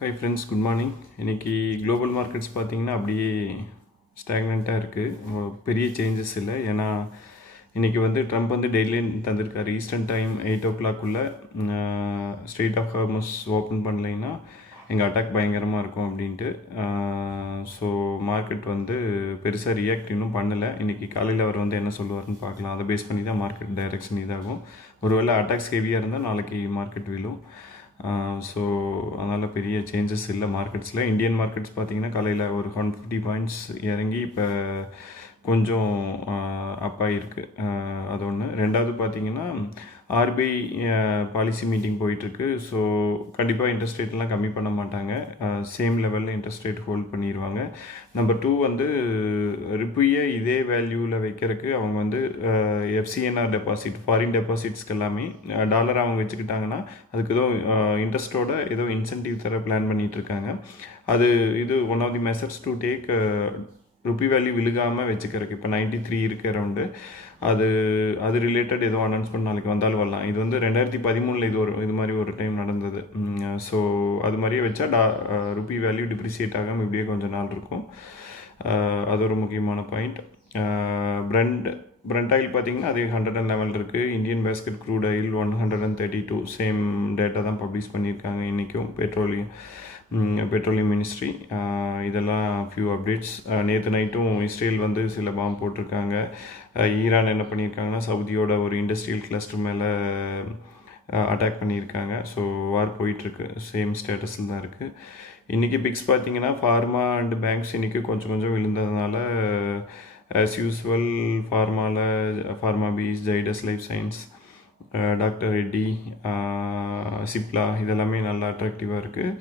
Hi friends, good morning. இன்றைக்கி global markets பார்த்திங்கன்னா அப்படியே ஸ்டாக்னண்ட்டாக இருக்குது. பெரிய சேஞ்சஸ் இல்லை. ஏன்னா இன்றைக்கி ட்ரம்ப் டெட்லைன் தந்திருக்காரு. Eastern time 8 o'clock strait of Hormuz open பண்ணலைன்னா எங்கள் அட்டாக் பயங்கரமாக இருக்கும் அப்படின்ட்டு. ஸோ மார்க்கெட் பெருசாக ரியாக்ட் இன்னும் பண்ணலை. இன்றைக்கி காலையில் அவர் என்ன சொல்லுவார்னு பார்க்கலாம். அதை பேஸ் பண்ணி தான் மார்க்கெட் டைரெக்ஷன் இதாகும். ஒருவேளை அட்டாக்ஸ் ஹெவியாக இருந்தால் நாளைக்கு மார்க்கெட் விழும். ஸோ அதனால் பெரிய சேஞ்சஸ் இல்லை மார்க்கெட்ஸில். இந்தியன் மார்க்கெட்ஸ் பார்த்திங்கன்னா காலையில் ஒரு 150 பாயிண்ட்ஸ் இறங்கி இப்போ கொஞ்சம் அப் ஆகிருக்கு. அது ஒன்று. ரெண்டாவது பார்த்திங்கன்னா ஆர்பிஐ பாலிசி மீட்டிங் போயிட்டுருக்கு. ஸோ கண்டிப்பாக இன்ட்ரெஸ்ட் ரேட்லாம் கம்மி பண்ண மாட்டாங்க. சேம் லெவலில் இன்ட்ரெஸ்ட் ரேட் ஹோல்ட் பண்ணிடுவாங்க. நம்பர் 2 ருப்பியை இதே வேல்யூவில் வைக்கிறதுக்கு அவங்க எஃப்சிஎன்ஆர் டெபாசிட், ஃபாரின் டெபாசிட்ஸ்க்கு எல்லாமே டாலர் அவங்க வச்சுக்கிட்டாங்கன்னா அதுக்கு ஏதோ இன்ட்ரெஸ்ட்டோட ஏதோ இன்சென்டிவ் தர பிளான் பண்ணிகிட்ருக்காங்க. இது one of the measures to take rupee value விழுகாமல் வச்சுக்கிறதுக்கு. இப்போ 93 இருக்கு அரௌண்டு. அது ரிலேட்டட் ஏதோ அனௌன்ஸ்மெண்ட் நாளைக்கு வந்தாலும் வரலாம். இது 2013 இது மாதிரி ஒரு டைம் நடந்தது. ஸோ அது மாதிரியே வச்சா ருப்பி வேல்யூ டிப்ரிசியேட் ஆகாமல் இப்படியே கொஞ்சம் நாள் இருக்கும். அது ஒரு முக்கியமான பாயிண்ட். பிரண்ட் ஆயில் பார்த்திங்கன்னா அதே 111 இருக்குது. Indian basket crude oil 132. Same data தான் பப்ளிஷ் பண்ணியிருக்காங்க இன்றைக்கும். Petroleum ministry. இதெல்லாம் ஃபியூ அப்டேட்ஸ். நேற்று நைட்டும் இஸ்ரேல் சில பாம்பு போட்டிருக்காங்க. ஈரான் என்ன பண்ணியிருக்காங்கன்னா சவுதியோட ஒரு இண்டஸ்ட்ரியல் கிளஸ்டர் மேலே அட்டாக் பண்ணியிருக்காங்க. ஸோ வார் போயிட்டுருக்கு. சேம் ஸ்டேட்டஸில் தான் இருக்குது. இன்றைக்கி பிக்ஸ் பார்த்திங்கன்னா ஃபார்மா அண்ட் பேங்க்ஸ் இன்றைக்கி கொஞ்சம் விழுந்ததுனால as usual pharma piece, Zydus life science, doctor Reddy, Cipla இதெல்லாமே நல்லா அட்ராக்டிவாக இருக்குது.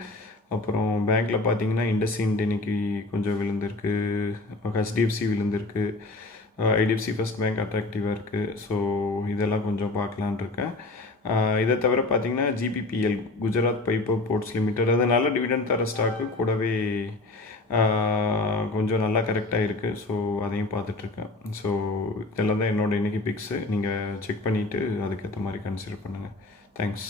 அப்புறம் பேங்க்கில் பார்த்தீங்கன்னா இண்டஸ்இண்ட் இன்னைக்கு கொஞ்சம் விழுந்திருக்கு. ஹெச்டிஎஃப்சி விழுந்திருக்கு. ஐடிஎஃப்சி ஃபர்ஸ்ட் பேங்க் அட்ராக்டிவாக இருக்குது. ஸோ இதெல்லாம் கொஞ்சம் பார்க்கலான் இருக்கேன். இதை தவிர பார்த்தீங்கன்னா ஜிபிபிஎல், குஜராத் பைப்பர் போர்ட்ஸ் லிமிடெட், அது நல்ல டிவிடெண்ட் தர ஸ்டாக்கு, கூடவே கொஞ்சம் நல்லா கரெக்டாக இருக்குது. ஸோ அதையும் பார்த்துட்ருக்கேன். ஸோ இதெல்லாம் தான் என்னோடய இன்றைக்கி பிக்ஸு. நீங்கள் செக் பண்ணிவிட்டு அதுக்கேற்ற மாதிரி கன்சிடர் பண்ணுங்கள். தேங்க்ஸ்.